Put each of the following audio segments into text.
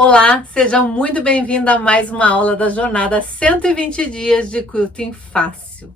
Olá, seja muito bem-vindo a mais uma aula da jornada 120 dias de quilting fácil.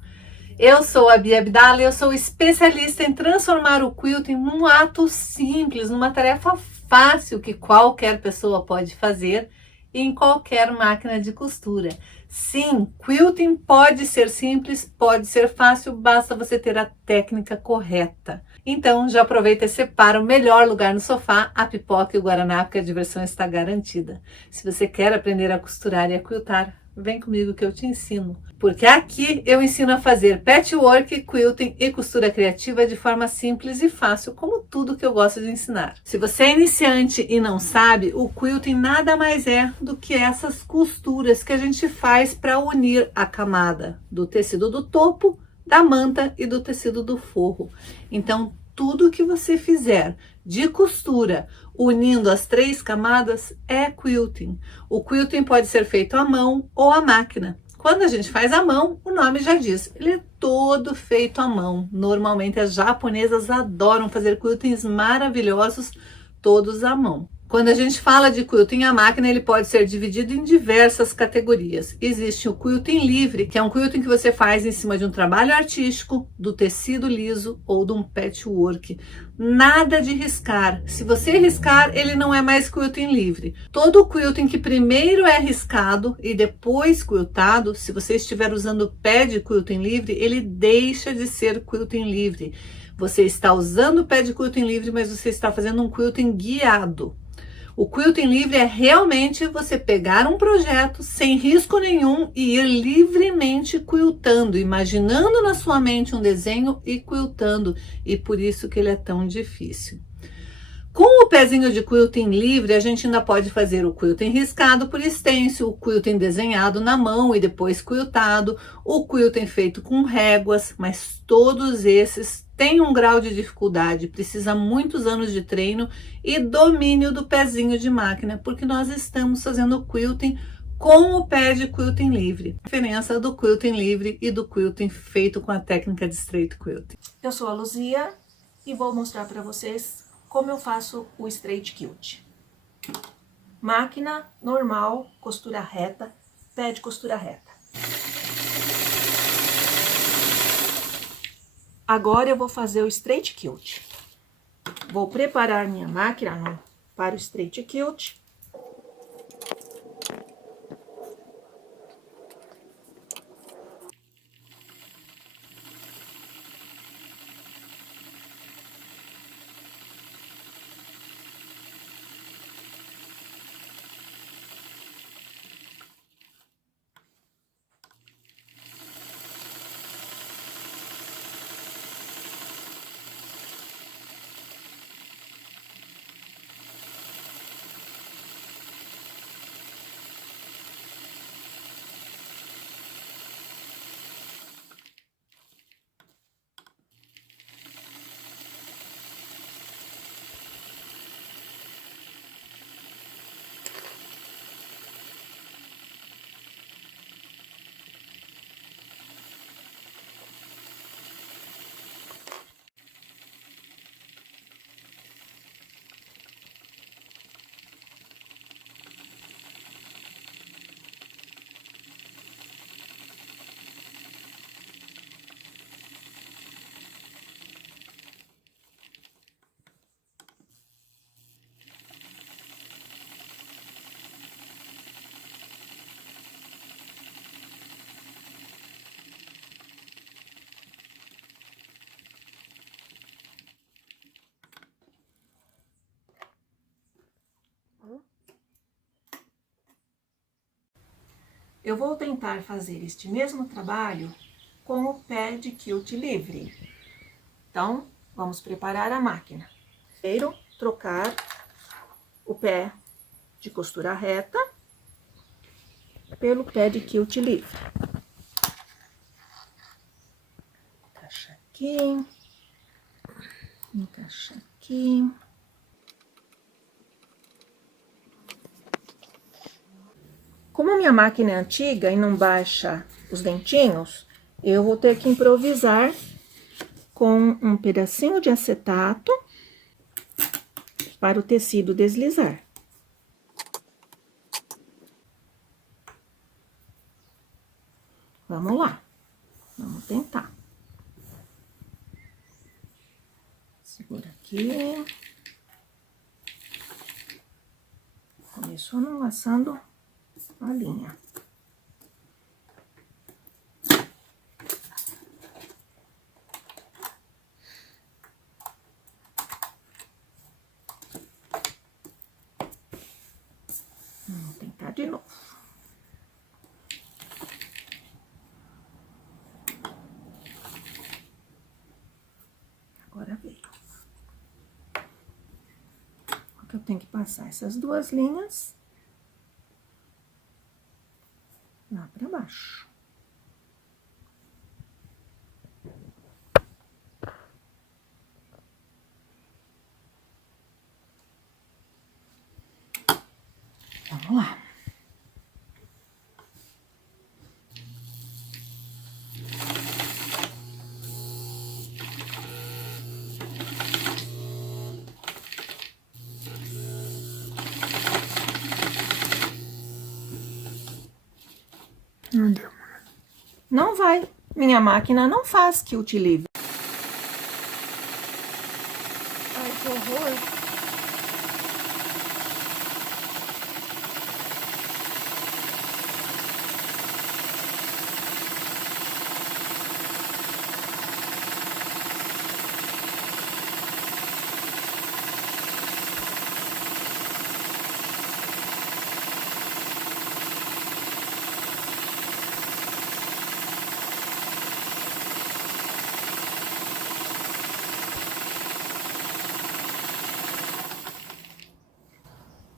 Eu sou a Bia Abdala e eu sou especialista em transformar o quilting num ato simples, numa tarefa fácil que qualquer pessoa pode fazer em qualquer máquina de costura. Sim, quilting pode ser simples, pode ser fácil, basta você ter a técnica correta. Então, já aproveita e separa o melhor lugar no sofá, a pipoca e o guaraná, porque a diversão está garantida. Se você quer aprender a costurar e a quiltar, vem comigo que eu te ensino. Porque aqui eu ensino a fazer patchwork, quilting e costura criativa de forma simples e fácil, como tudo que eu gosto de ensinar. Se você é iniciante e não sabe, o quilting nada mais é do que essas costuras que a gente faz para unir a camada do tecido do topo, da manta e do tecido do forro. Então, tudo que você fizer de costura unindo as 3 camadas é quilting. O quilting pode ser feito à mão ou à máquina. Quando a gente faz à mão, o nome já diz, ele é todo feito à mão. Normalmente as japonesas adoram fazer quiltings maravilhosos, todos à mão. Quando a gente fala de quilting à máquina, ele pode ser dividido em diversas categorias. Existe o quilting livre, que é um quilting que você faz em cima de um trabalho artístico, do tecido liso ou de um patchwork. Nada de riscar. Se você riscar, ele não é mais quilting livre. Todo quilting que primeiro é riscado e depois quiltado, se você estiver usando pé de quilting livre, ele deixa de ser quilting livre. Você está usando o pé de quilting livre, mas você está fazendo um quilting guiado. O quilting livre é realmente você pegar um projeto sem risco nenhum e ir livremente quiltando, imaginando na sua mente um desenho e quiltando, e por isso que ele é tão difícil. Com o pezinho de quilting livre, a gente ainda pode fazer o quilting riscado por stencil, o quilting desenhado na mão e depois quiltado, o quilting feito com réguas, mas todos esses têm um grau de dificuldade, precisa muitos anos de treino e domínio do pezinho de máquina, porque nós estamos fazendo quilting com o pé de quilting livre. A diferença do quilting livre e do quilting feito com a técnica de straight quilting. Eu sou a Luzia e vou mostrar para vocês como eu faço o straight quilt. Máquina normal, costura reta, pé de costura reta. Agora eu vou fazer o straight quilt. Vou preparar minha máquina para o straight quilt. Eu vou tentar fazer este mesmo trabalho com o pé de quilt livre. Então, vamos preparar a máquina. Primeiro, trocar o pé de costura reta pelo pé de quilt livre. Encaixa aqui, encaixa aqui. Como minha máquina é antiga e não baixa os dentinhos, eu vou ter que improvisar com um pedacinho de acetato para o tecido deslizar. Começou não laçando a linha. Vamos tentar de novo. Agora veio. Eu tenho que passar essas duas linhas lá pra baixo. Vamos lá. Não deu. Não vai. Minha máquina não faz quilt livre. Ai, que horror.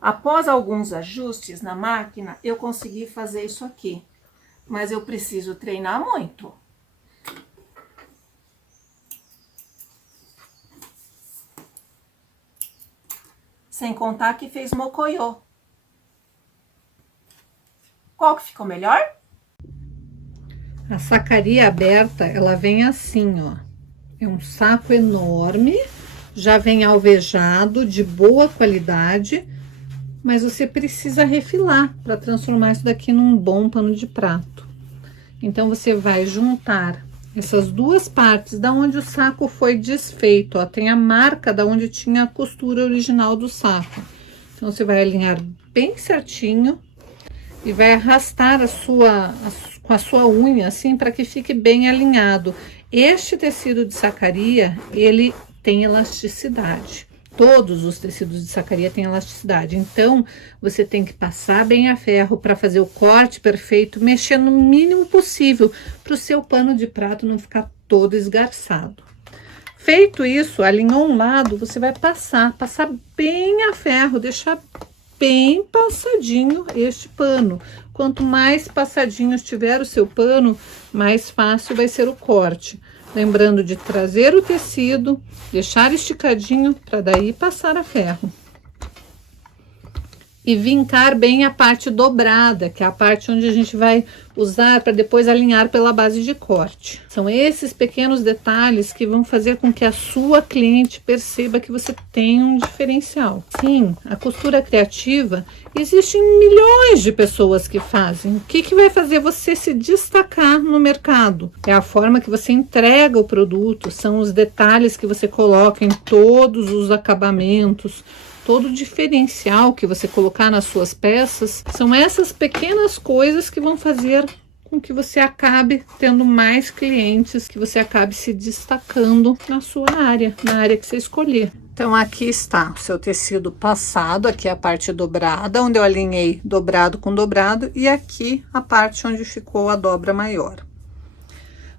Após alguns ajustes na máquina, eu consegui fazer isso aqui. Mas eu preciso treinar muito. Sem contar que fez mocoiô. Qual que ficou melhor? A sacaria aberta, ela vem assim, ó. É um saco enorme, já vem alvejado, de boa qualidade, mas você precisa refilar para transformar isso daqui num bom pano de prato. Então, você vai juntar essas duas partes da onde o saco foi desfeito, ó. Tem a marca da onde tinha a costura original do saco. Então, você vai alinhar bem certinho e vai arrastar com a sua unha, assim, para que fique bem alinhado. Este tecido de sacaria, ele tem elasticidade. Todos os tecidos de sacaria têm elasticidade. Então, você tem que passar bem a ferro para fazer o corte perfeito, mexendo no mínimo possível, para o seu pano de prato não ficar todo esgarçado. Feito isso, alinhou um lado, você vai passar bem a ferro, deixar bem passadinho este pano. Quanto mais passadinho estiver o seu pano, mais fácil vai ser o corte. Lembrando de trazer o tecido, deixar esticadinho para daí passar a ferro. E vincar bem a parte dobrada, que é a parte onde a gente vai usar para depois alinhar pela base de corte. São esses pequenos detalhes que vão fazer com que a sua cliente perceba que você tem um diferencial. Sim, a costura criativa, existem milhões de pessoas que fazem. O que vai fazer você se destacar no mercado? É a forma que você entrega o produto, são os detalhes que você coloca em todos os acabamentos, todo o diferencial que você colocar nas suas peças. São essas pequenas coisas que vão fazer com que você acabe tendo mais clientes, que você acabe se destacando na sua área, na área que você escolher. Então, aqui está o seu tecido passado, aqui a parte dobrada, onde eu alinhei dobrado com dobrado, e aqui a parte onde ficou a dobra maior.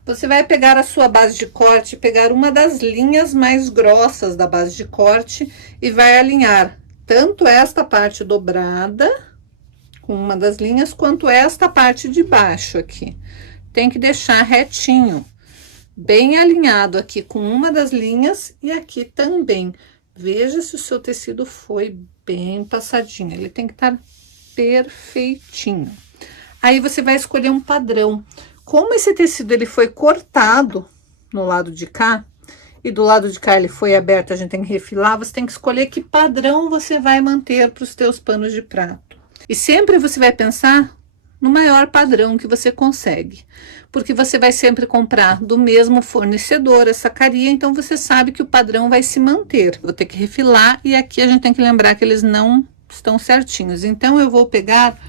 Você vai pegar a sua base de corte, pegar uma das linhas mais grossas da base de corte e vai alinhar tanto esta parte dobrada com uma das linhas, quanto esta parte de baixo aqui. Tem que deixar retinho, bem alinhado aqui com uma das linhas e aqui também. Veja se o seu tecido foi bem passadinho, ele tem que estar perfeitinho. Aí você vai escolher um padrão. Como esse tecido ele foi cortado no lado de cá e do lado de cá ele foi aberto, a gente tem que refilar, você tem que escolher que padrão você vai manter para os teus panos de prato. E sempre você vai pensar no maior padrão que você consegue, porque você vai sempre comprar do mesmo fornecedor a sacaria, então você sabe que o padrão vai se manter. Vou ter que refilar e aqui a gente tem que lembrar que eles não estão certinhos. Então, eu vou pegar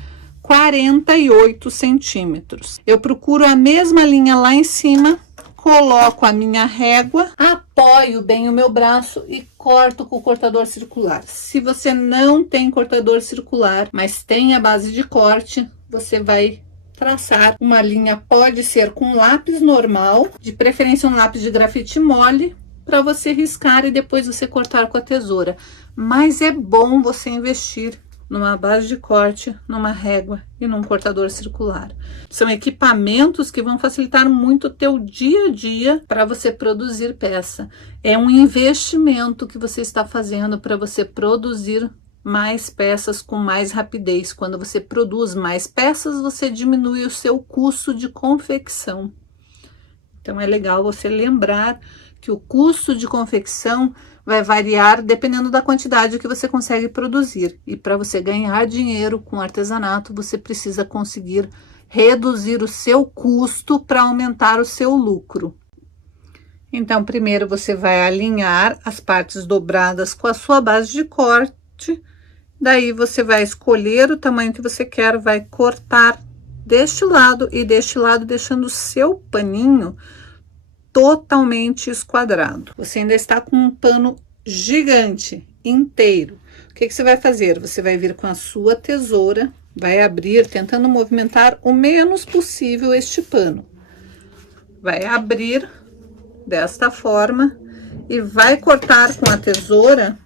48 centímetros. Eu procuro a mesma linha lá em cima, coloco a minha régua, apoio bem o meu braço e corto com o cortador circular. Se você não tem cortador circular, mas tem a base de corte, você vai traçar uma linha, pode ser com lápis normal, de preferência um lápis de grafite mole, para você riscar e depois você cortar com a tesoura. Mas é bom você investir numa base de corte, numa régua e num cortador circular. São equipamentos que vão facilitar muito o teu dia a dia para você produzir peça. É um investimento que você está fazendo para você produzir mais peças com mais rapidez. Quando você produz mais peças, você diminui o seu custo de confecção. Então, é legal você lembrar que o custo de confecção vai variar dependendo da quantidade que você consegue produzir. E para você ganhar dinheiro com artesanato, você precisa conseguir reduzir o seu custo para aumentar o seu lucro. Então, primeiro você vai alinhar as partes dobradas com a sua base de corte. Daí você vai escolher o tamanho que você quer, vai cortar deste lado e deste lado, deixando o seu paninho totalmente esquadrado. Você ainda está com um pano gigante, inteiro. O que você vai fazer? Você vai vir com a sua tesoura, vai abrir, tentando movimentar o menos possível este pano. Vai abrir desta forma e vai cortar com a tesoura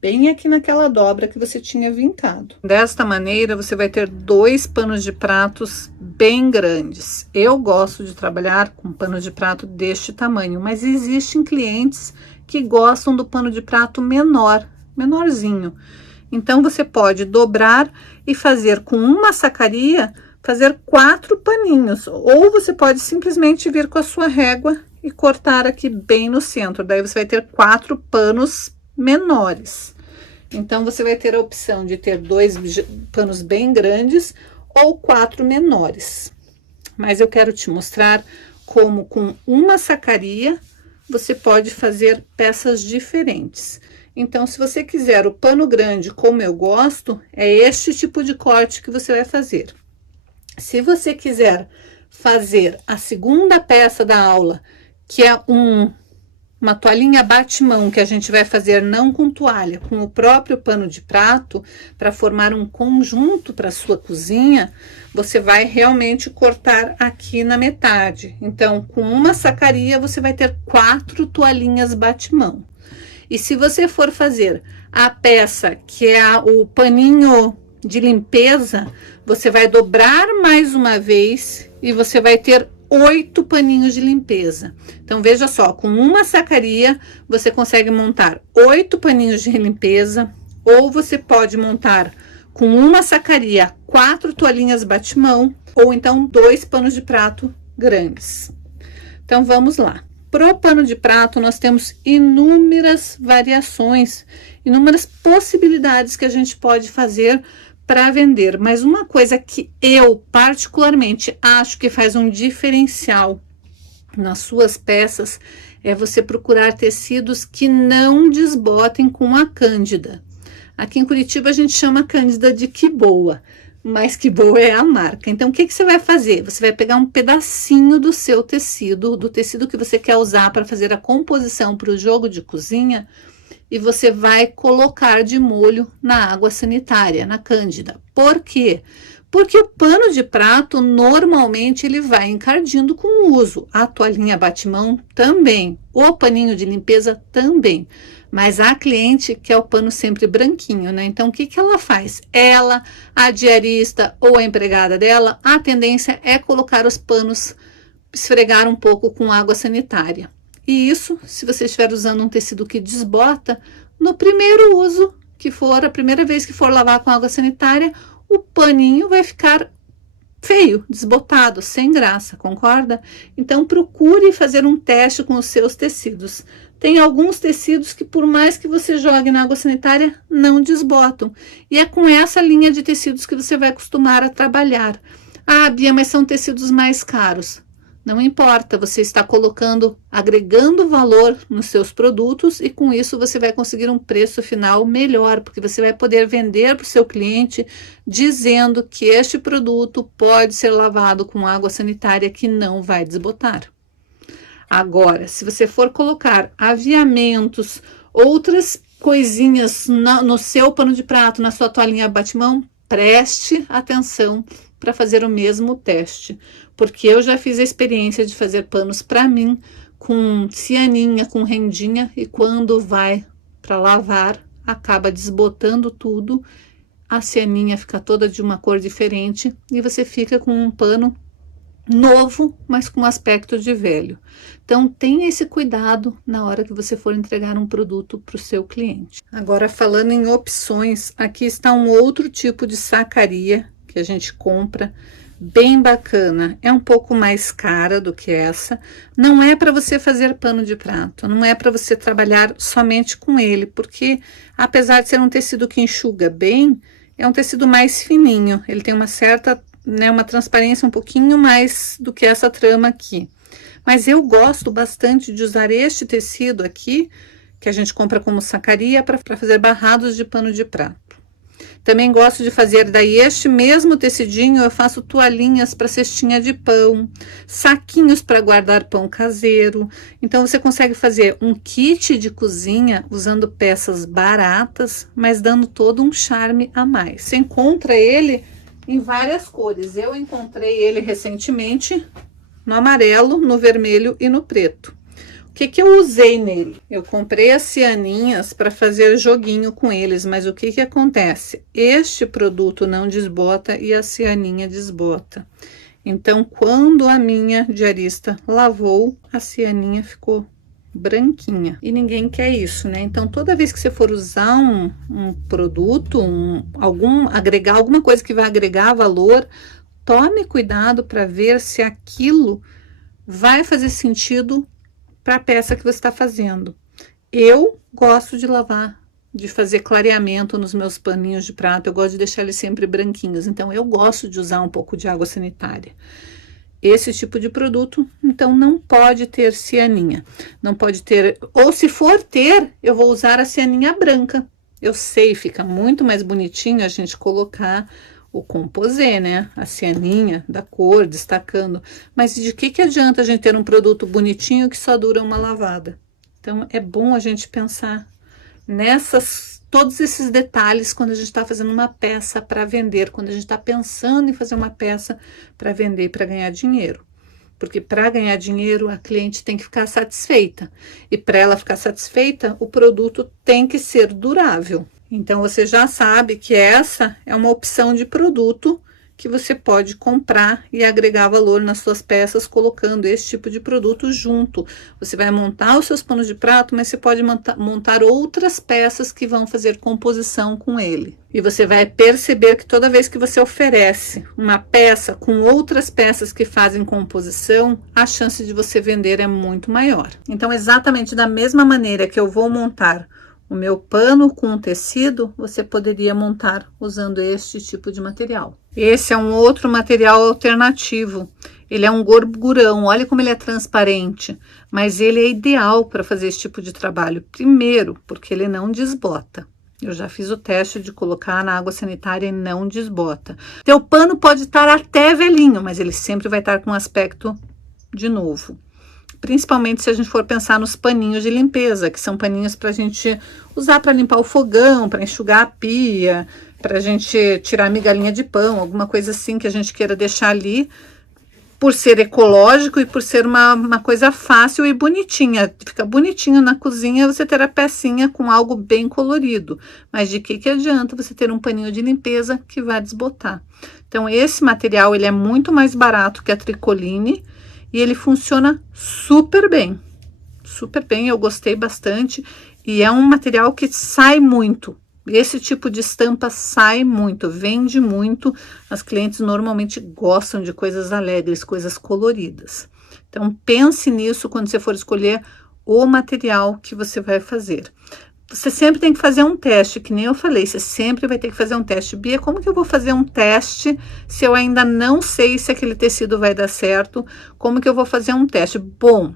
bem aqui naquela dobra que você tinha vincado. Desta maneira, você vai ter 2 panos de pratos bem grandes. Eu gosto de trabalhar com pano de prato deste tamanho, mas existem clientes que gostam do pano de prato menor, menorzinho. Então, você pode dobrar e fazer com uma sacaria, fazer 4 paninhos. Ou você pode simplesmente vir com a sua régua e cortar aqui bem no centro. Daí, você vai ter 4 panos menores. Então, você vai ter a opção de ter 2 panos bem grandes ou 4 menores. Mas eu quero te mostrar como com uma sacaria você pode fazer peças diferentes. Então, se você quiser o pano grande como eu gosto, é este tipo de corte que você vai fazer. Se você quiser fazer a segunda peça da aula, que é uma toalhinha bate-mão que a gente vai fazer não com toalha, com o próprio pano de prato, para formar um conjunto para sua cozinha, você vai realmente cortar aqui na metade. Então, com uma sacaria, você vai ter 4 toalhinhas bate-mão. E se você for fazer a peça, que é o paninho de limpeza, você vai dobrar mais uma vez e você vai ter 8 paninhos de limpeza. Então, veja só, com uma sacaria, você consegue montar 8 paninhos de limpeza, ou você pode montar com uma sacaria 4 toalhinhas bate-mão, ou então 2 panos de prato grandes. Então, vamos lá. Pro pano de prato, nós temos inúmeras variações, inúmeras possibilidades que a gente pode fazer para vender, mas uma coisa que eu particularmente acho que faz um diferencial nas suas peças é você procurar tecidos que não desbotem com a cândida. Aqui em Curitiba a gente chama a cândida de que boa, mas que boa é a marca. Então, o que você vai fazer? Você vai pegar um pedacinho do seu tecido, do tecido que você quer usar para fazer a composição para o jogo de cozinha, e você vai colocar de molho na água sanitária, na cândida. Por quê? Porque o pano de prato, normalmente, ele vai encardindo com o uso. A toalhinha bate-mão também. O paninho de limpeza também. Mas a cliente quer o pano sempre branquinho, né? Então, o que ela faz? Ela, a diarista ou a empregada dela, a tendência é colocar os panos, esfregar um pouco com água sanitária. E isso, se você estiver usando um tecido que desbota, no primeiro uso, que for a primeira vez que for lavar com água sanitária, o paninho vai ficar feio, desbotado, sem graça, concorda? Então, procure fazer um teste com os seus tecidos. Tem alguns tecidos que, por mais que você jogue na água sanitária, não desbotam. E é com essa linha de tecidos que você vai acostumar a trabalhar. Ah, Bia, mas são tecidos mais caros. Não importa, você está colocando, agregando valor nos seus produtos e com isso você vai conseguir um preço final melhor, porque você vai poder vender para o seu cliente dizendo que este produto pode ser lavado com água sanitária que não vai desbotar. Agora, se você for colocar aviamentos, outras coisinhas no seu pano de prato, na sua toalhinha bate-mão, preste atenção para fazer o mesmo teste, porque eu já fiz a experiência de fazer panos para mim com cianinha, com rendinha, e quando vai para lavar, acaba desbotando tudo, a cianinha fica toda de uma cor diferente e você fica com um pano novo, mas com aspecto de velho. Então, tenha esse cuidado na hora que você for entregar um produto para o seu cliente. Agora, falando em opções, aqui está um outro tipo de sacaria que a gente compra, bem bacana. É um pouco mais cara do que essa. Não é para você fazer pano de prato, não é para você trabalhar somente com ele, porque apesar de ser um tecido que enxuga bem, é um tecido mais fininho. Ele tem uma certa, uma transparência um pouquinho mais do que essa trama aqui. Mas eu gosto bastante de usar este tecido aqui, que a gente compra como sacaria, para fazer barrados de pano de prato. Também gosto de fazer daí este mesmo tecidinho, eu faço toalhinhas para cestinha de pão, saquinhos para guardar pão caseiro. Então você consegue fazer um kit de cozinha usando peças baratas, mas dando todo um charme a mais. Você encontra ele em várias cores. Eu encontrei ele recentemente no amarelo, no vermelho e no preto. O que eu usei nele? Eu comprei as cianinhas para fazer joguinho com eles, mas o que acontece? Este produto não desbota e a cianinha desbota. Então, quando a minha diarista lavou, a cianinha ficou branquinha. E ninguém quer isso, né? Então, toda vez que você for usar um produto, agregar alguma coisa que vai agregar valor, tome cuidado para ver se aquilo vai fazer sentido para a peça que você está fazendo. Eu gosto de lavar, de fazer clareamento nos meus paninhos de prato, eu gosto de deixar eles sempre branquinhos, então eu gosto de usar um pouco de água sanitária. Esse tipo de produto, então, não pode ter cianinha, não pode ter, ou se for ter, eu vou usar a cianinha branca. Eu sei, fica muito mais bonitinho a gente colocar o composê, né? A cianinha da cor, destacando. Mas de que adianta a gente ter um produto bonitinho que só dura uma lavada? Então, é bom a gente pensar todos esses detalhes quando a gente está fazendo uma peça para vender, quando a gente está pensando em fazer uma peça para vender e para ganhar dinheiro. Porque para ganhar dinheiro, a cliente tem que ficar satisfeita. E para ela ficar satisfeita, o produto tem que ser durável. Então, você já sabe que essa é uma opção de produto que você pode comprar e agregar valor nas suas peças colocando esse tipo de produto junto. Você vai montar os seus panos de prato, mas você pode montar outras peças que vão fazer composição com ele. E você vai perceber que toda vez que você oferece uma peça com outras peças que fazem composição, a chance de você vender é muito maior. Então, exatamente da mesma maneira que eu vou montar o meu pano com tecido, você poderia montar usando este tipo de material. Esse é um outro material alternativo. Ele é um gorgurão, olha como ele é transparente, mas ele é ideal para fazer esse tipo de trabalho. Primeiro, porque ele não desbota. Eu já fiz o teste de colocar na água sanitária e não desbota. Teu pano pode estar até velhinho, mas ele sempre vai estar com aspecto de novo. Principalmente se a gente for pensar nos paninhos de limpeza, que são paninhos para a gente usar para limpar o fogão, para enxugar a pia, para a gente tirar migalhinha de pão, alguma coisa assim que a gente queira deixar ali, por ser ecológico e por ser uma coisa fácil e bonitinha. Fica bonitinho na cozinha você ter a pecinha com algo bem colorido. Mas de que adianta você ter um paninho de limpeza que vai desbotar? Então, esse material ele é muito mais barato que a tricoline, e ele funciona super bem, eu gostei bastante, e é um material que sai muito, esse tipo de estampa sai muito, vende muito, as clientes normalmente gostam de coisas alegres, coisas coloridas. Então pense nisso quando você for escolher o material que você vai fazer. você sempre tem que fazer um teste, que nem eu falei, você sempre vai ter que fazer um teste. Bia, como que eu vou fazer um teste se eu ainda não sei se aquele tecido vai dar certo? Como que eu vou fazer um teste? Bom,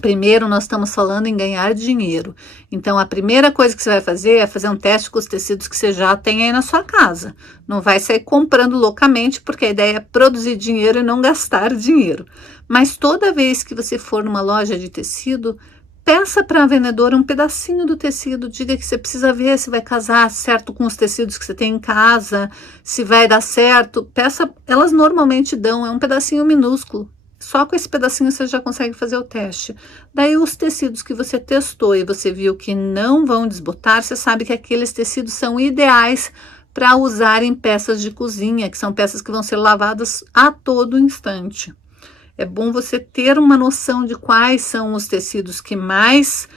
primeiro nós estamos falando em ganhar dinheiro. Então, a primeira coisa que você vai fazer é fazer um teste com os tecidos que você já tem aí na sua casa. Não vai sair comprando loucamente, porque a ideia é produzir dinheiro e não gastar dinheiro. Mas toda vez que você for numa loja de tecido, peça para a vendedora um pedacinho do tecido, diga que você precisa ver se vai casar certo com os tecidos que você tem em casa, se vai dar certo. Peça, elas normalmente dão, é um pedacinho minúsculo. Só com esse pedacinho você já consegue fazer o teste. Daí os tecidos que você testou e você viu que não vão desbotar, você sabe que aqueles tecidos são ideais para usar em peças de cozinha, que são peças que vão ser lavadas a todo instante. É bom você ter uma noção de quais são os tecidos que mais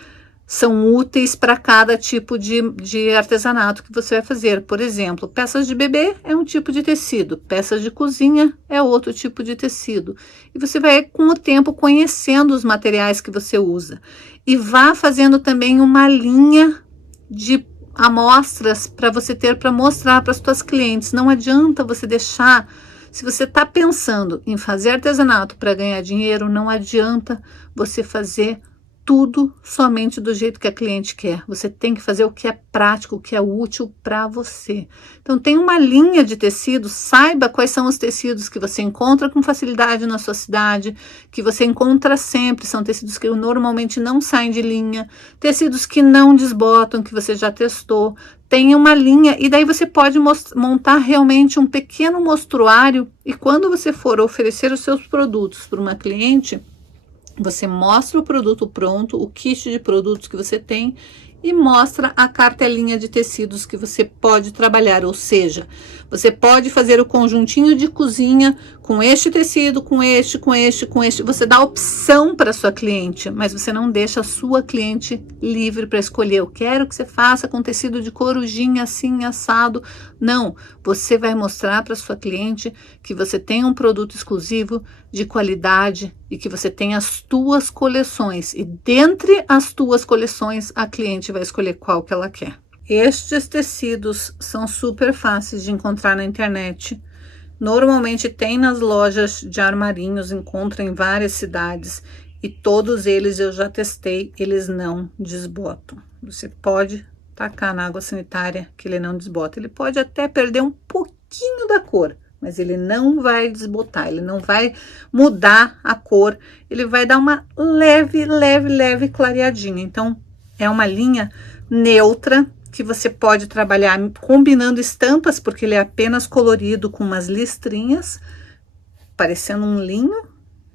são úteis para cada tipo de artesanato que você vai fazer. Por exemplo, peças de bebê é um tipo de tecido, peças de cozinha é outro tipo de tecido. E você vai, com o tempo, conhecendo os materiais que você usa. E vá fazendo também uma linha de amostras para você ter para mostrar para as suas clientes. Não adianta você deixar. Se você está pensando em fazer artesanato para ganhar dinheiro, não adianta você fazer tudo somente do jeito que a cliente quer. Você tem que fazer o que é prático, o que é útil para você. Então, tem uma linha de tecidos, saiba quais são os tecidos que você encontra com facilidade na sua cidade, que você encontra sempre, são tecidos que normalmente não saem de linha, tecidos que não desbotam, que você já testou. Tenha uma linha e daí você pode montar realmente um pequeno mostruário e quando você for oferecer os seus produtos para uma cliente, você mostra o produto pronto, o kit de produtos que você tem e mostra a cartelinha de tecidos que você pode trabalhar, ou seja, você pode fazer o conjuntinho de cozinha com este tecido, com este, com este, com este. Você dá opção para sua cliente, mas você não deixa a sua cliente livre para escolher. Eu quero que você faça com tecido de corujinha assim, assado. Não, você vai mostrar para sua cliente que você tem um produto exclusivo de qualidade e que você tem as tuas coleções. E dentre as tuas coleções, a cliente vai escolher qual que ela quer. Estes tecidos são super fáceis de encontrar na internet. Normalmente tem nas lojas de armarinhos, encontra em várias cidades e todos eles eu já testei, eles não desbotam. Você pode tacar na água sanitária que ele não desbota. Ele pode até perder um pouquinho da cor, mas ele não vai desbotar, ele não vai mudar a cor, ele vai dar uma leve clareadinha. Então, é uma linha neutra que você pode trabalhar combinando estampas, porque ele é apenas colorido com umas listrinhas, parecendo um linho.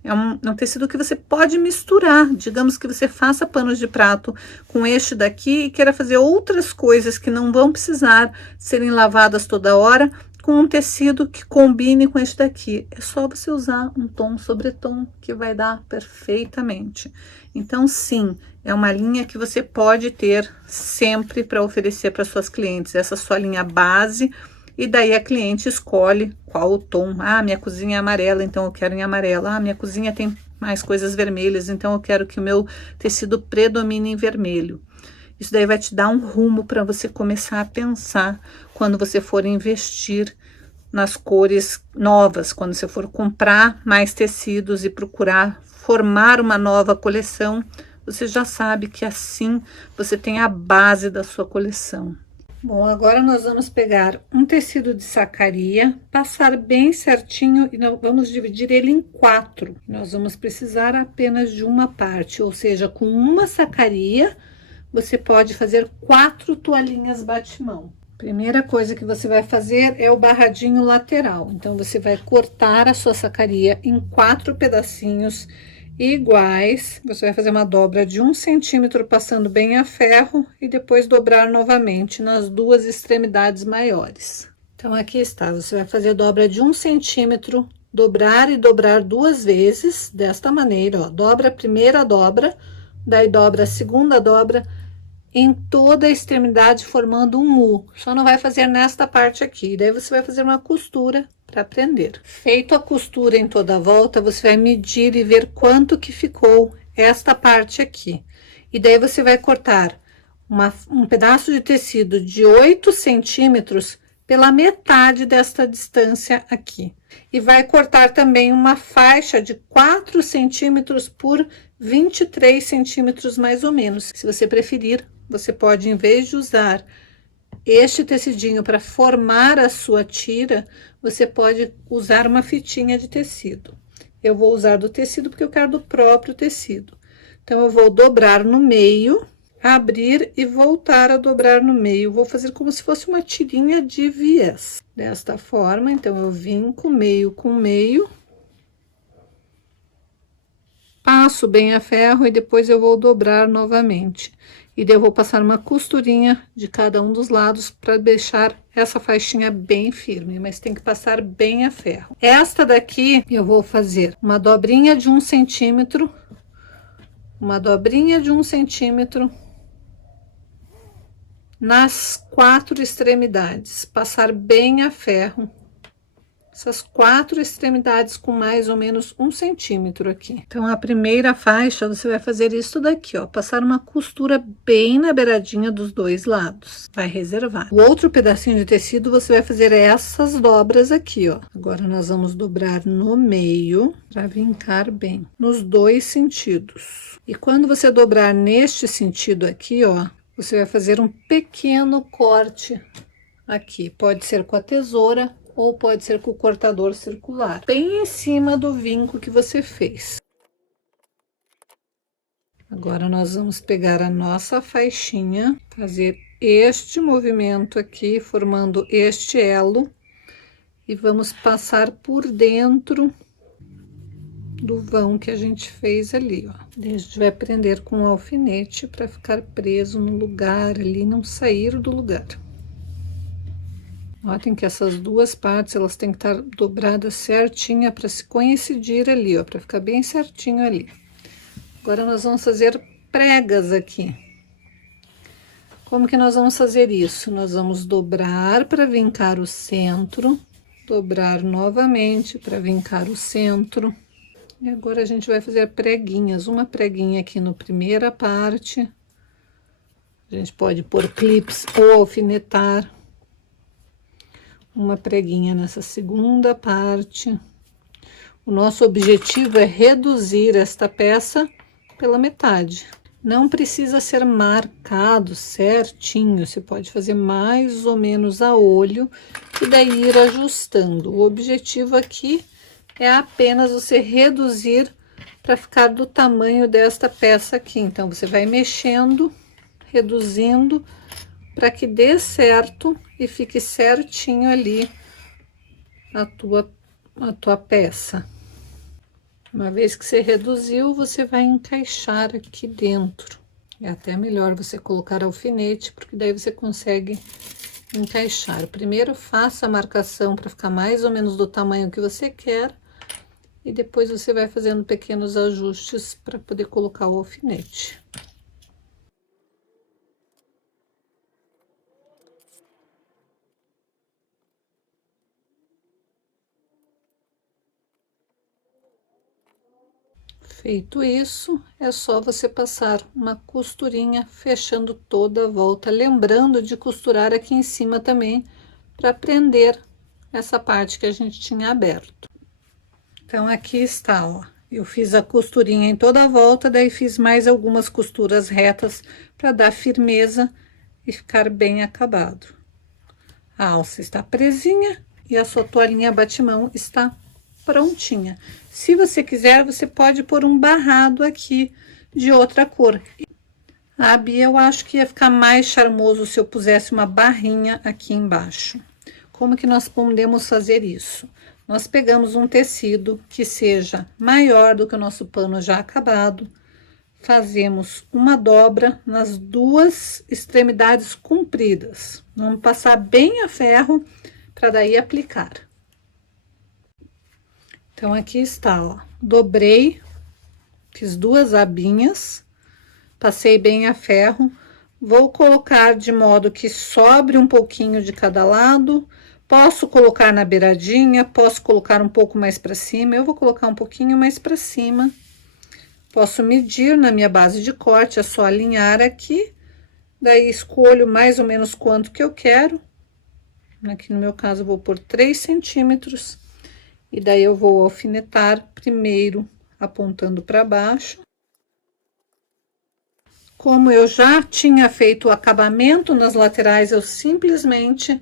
É um tecido que você pode misturar. Digamos que você faça panos de prato com este daqui e queira fazer outras coisas que não vão precisar serem lavadas toda hora, com um tecido que combine com este daqui. É só você usar um tom sobre tom que vai dar perfeitamente. Então, sim, é uma linha que você pode ter sempre para oferecer para suas clientes. Essa sua linha base, e daí a cliente escolhe qual o tom. Ah, minha cozinha é amarela, então eu quero em amarelo. Ah, minha cozinha tem mais coisas vermelhas, então eu quero que o meu tecido predomine em vermelho. Isso daí vai te dar um rumo para você começar a pensar quando você for investir nas cores novas, quando você for comprar mais tecidos e procurar formar uma nova coleção, você já sabe que assim você tem a base da sua coleção. Bom, agora nós vamos pegar um tecido de sacaria, passar bem certinho e vamos dividir ele em 4. Nós vamos precisar apenas de uma parte, ou seja, com uma sacaria, você pode fazer 4 toalhinhas bate-mão. Primeira coisa que você vai fazer é o barradinho lateral. Então, você vai cortar a sua sacaria em 4 pedacinhos iguais. Você vai fazer uma dobra de 1 centímetro, passando bem a ferro, e depois dobrar novamente nas 2 extremidades maiores. Então, aqui está. Você vai fazer a dobra de 1 centímetro, dobrar e dobrar 2 vezes, desta maneira, ó. Dobra a primeira dobra, daí dobra a segunda dobra, em toda a extremidade formando um U. Só não vai fazer nesta parte aqui. Daí você vai fazer uma costura para prender. Feito a costura em toda a volta, você vai medir e ver quanto que ficou esta parte aqui. E daí você vai cortar um pedaço de tecido de 8 centímetros pela metade desta distância aqui. E vai cortar também uma faixa de 4 centímetros por 23 centímetros mais ou menos. Se você preferir, você pode, em vez de usar este tecidinho para formar a sua tira, você pode usar uma fitinha de tecido. Eu vou usar do tecido porque eu quero do próprio tecido. Então, eu vou dobrar no meio, abrir e voltar a dobrar no meio. Vou fazer como se fosse uma tirinha de viés. Desta forma, então, eu vinco meio com meio. Passo bem a ferro e depois eu vou dobrar novamente. E daí eu vou passar uma costurinha de cada um dos lados para deixar essa faixinha bem firme, mas tem que passar bem a ferro. Esta daqui eu vou fazer uma dobrinha de 1 centímetro, uma dobrinha de 1 centímetro nas 4 extremidades, passar bem a ferro. Essas 4 extremidades com mais ou menos 1 centímetro aqui. Então, a primeira faixa, você vai fazer isso daqui, ó. Passar uma costura bem na beiradinha dos 2 lados. Vai reservar. O outro pedacinho de tecido, você vai fazer essas dobras aqui, ó. Agora, nós vamos dobrar no meio, para vincar bem, nos 2 sentidos. E quando você dobrar neste sentido aqui, ó, você vai fazer um pequeno corte aqui. Pode ser com a tesoura, ou pode ser com o cortador circular, bem em cima do vinco que você fez. Agora, nós vamos pegar a nossa faixinha, fazer este movimento aqui, formando este elo, e vamos passar por dentro do vão que a gente fez ali, ó. A gente vai prender com um alfinete para ficar preso no lugar ali, não sair do lugar. Notem que essas 2 partes, elas têm que estar dobradas certinha para se coincidir ali, ó, para ficar bem certinho ali. Agora, nós vamos fazer pregas aqui. Como que nós vamos fazer isso? Nós vamos dobrar para vincar o centro, dobrar novamente para vincar o centro. E agora, a gente vai fazer preguinhas, uma preguinha aqui na primeira parte. A gente pode pôr clips ou alfinetar. Uma preguinha nessa segunda parte. O nosso objetivo é reduzir esta peça pela metade. Não precisa ser marcado certinho, você pode fazer mais ou menos a olho e daí ir ajustando. O objetivo aqui é apenas você reduzir para ficar do tamanho desta peça aqui. Então, você vai mexendo, reduzindo, para que dê certo e fique certinho ali a tua peça. Uma vez que você reduziu, você vai encaixar aqui dentro. É até melhor você colocar alfinete, porque daí você consegue encaixar. Primeiro, faça a marcação para ficar mais ou menos do tamanho que você quer, e depois você vai fazendo pequenos ajustes para poder colocar o alfinete. Feito isso, é só você passar uma costurinha fechando toda a volta, lembrando de costurar aqui em cima também, para prender essa parte que a gente tinha aberto. Então, aqui está, ó. Eu fiz a costurinha em toda a volta, daí fiz mais algumas costuras retas para dar firmeza e ficar bem acabado. A alça está presinha e a sua toalhinha batimão está prontinha. Se você quiser, você pode pôr um barrado aqui de outra cor. A Bia, eu acho que ia ficar mais charmoso se eu pusesse uma barrinha aqui embaixo. Como que nós podemos fazer isso? Nós pegamos um tecido que seja maior do que o nosso pano já acabado, fazemos uma dobra nas 2 extremidades compridas. Vamos passar bem a ferro para daí aplicar. Então, aqui está, ó, dobrei, fiz 2 abinhas, passei bem a ferro, vou colocar de modo que sobre um pouquinho de cada lado, posso colocar na beiradinha, posso colocar um pouco mais para cima, eu vou colocar um pouquinho mais para cima, posso medir na minha base de corte, é só alinhar aqui Daí escolho mais ou menos quanto que eu quero. Aqui no meu caso eu vou por 3 centímetros. E daí eu vou alfinetar primeiro apontando para baixo. Como eu já tinha feito o acabamento nas laterais, eu simplesmente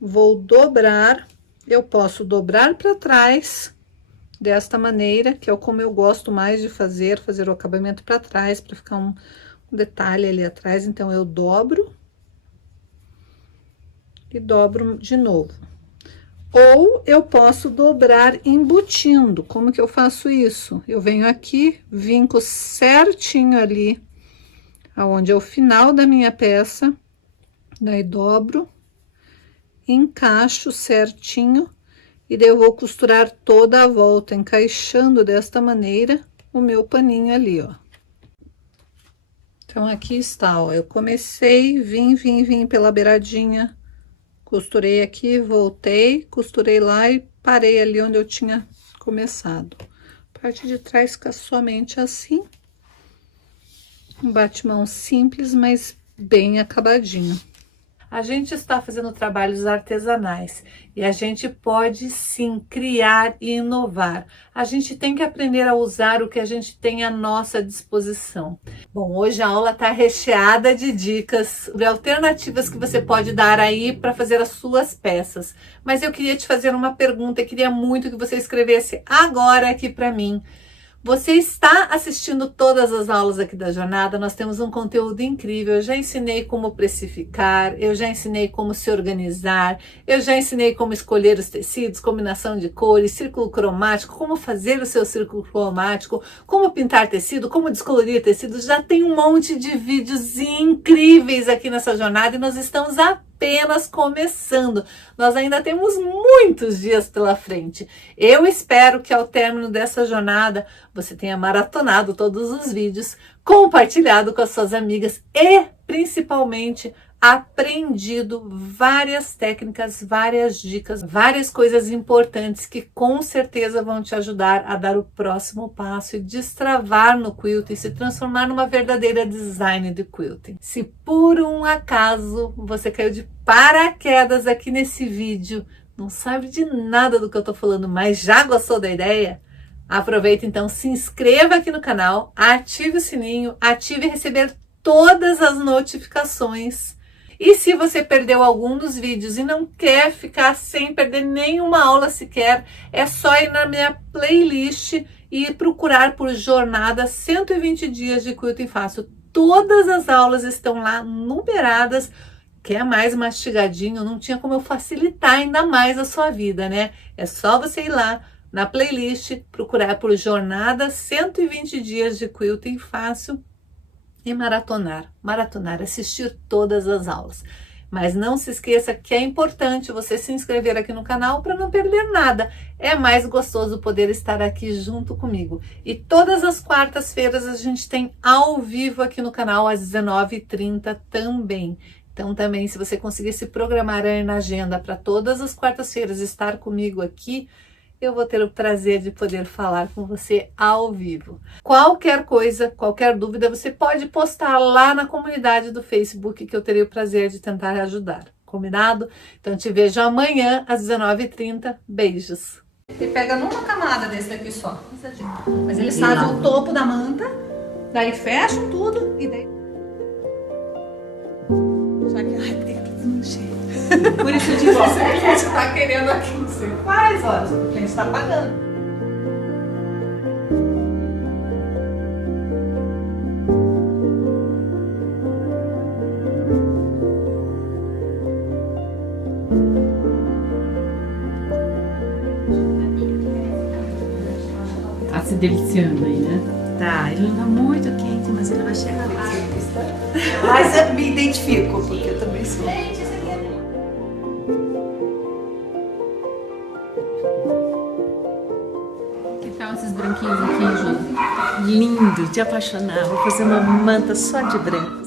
vou dobrar. Eu posso dobrar para trás desta maneira, que é como eu gosto mais de fazer o acabamento para trás, para ficar um detalhe ali atrás. Então, eu dobro e dobro de novo. Ou eu posso dobrar embutindo. Como que eu faço isso? Eu venho aqui, vinco certinho ali, aonde é o final da minha peça, daí dobro, encaixo certinho, e daí eu vou costurar toda a volta, encaixando desta maneira o meu paninho ali, ó. Então, aqui está, ó, eu comecei, vim pela beiradinha, costurei aqui, voltei, costurei lá e parei ali onde eu tinha começado. A parte de trás fica somente assim. Um bate-mão simples, mas bem acabadinho. A gente está fazendo trabalhos artesanais e a gente pode sim criar e inovar. A gente tem que aprender a usar o que a gente tem à nossa disposição. Bom, hoje a aula está recheada de dicas sobre alternativas que você pode dar aí para fazer as suas peças. Mas eu queria te fazer uma pergunta, eu queria muito que você escrevesse agora aqui para mim. Você está assistindo todas as aulas aqui da jornada, nós temos um conteúdo incrível. Eu já ensinei como precificar, eu já ensinei como se organizar, eu já ensinei como escolher os tecidos, combinação de cores, círculo cromático, como fazer o seu círculo cromático, como pintar tecido, como descolorir tecido. Já tem um monte de vídeos incríveis aqui nessa jornada e nós estamos apenas começando. Nós ainda temos muitos dias pela frente. Eu espero que ao término dessa jornada você tenha maratonado todos os vídeos, compartilhado com as suas amigas e principalmente aprendido várias técnicas, várias dicas, várias coisas importantes que com certeza vão te ajudar a dar o próximo passo e destravar no quilting e se transformar numa verdadeira designer de quilting. Se por um acaso você caiu de paraquedas aqui nesse vídeo, não sabe de nada do que eu tô falando, mas já gostou da ideia? Aproveita então, se inscreva aqui no canal, ative o sininho, ative receber todas as notificações. E se você perdeu algum dos vídeos e não quer ficar sem perder nenhuma aula sequer, é só ir na minha playlist e procurar por Jornada 120 Dias de Quilting Fácil. Todas as aulas estão lá numeradas, que é mais mastigadinho, não tinha como eu facilitar ainda mais a sua vida, né? É só você ir lá na playlist, procurar por Jornada 120 Dias de Quilting Fácil e maratonar, assistir todas as aulas. Mas não se esqueça que é importante você se inscrever aqui no canal para não perder nada. É mais gostoso poder estar aqui junto comigo. E todas as quartas-feiras a gente tem ao vivo aqui no canal às 19h30 também. Então também, se você conseguir se programar aí na agenda para todas as quartas-feiras estar comigo aqui, eu vou ter o prazer de poder falar com você ao vivo. Qualquer coisa, qualquer dúvida, você pode postar lá na comunidade do Facebook, que eu terei o prazer de tentar ajudar. Combinado? Então te vejo amanhã às 19h30. Beijos! Você pega numa camada desse daqui só. Mas eles fazem o topo da manta, daí fecham tudo e daí... Só que, ai, tem tudo no jeito. Por isso eu disse, se o cliente está querendo aqui, você faz, olha, o cliente está pagando. Tá se deliciando aí, né? Tá, ele não tá muito quente, mas ele vai chegar lá. Mas eu me identifico, porque eu também sou. Que tal esses branquinhos aqui, Ju? Lindo, de apaixonar. Vou fazer uma manta só de brancos.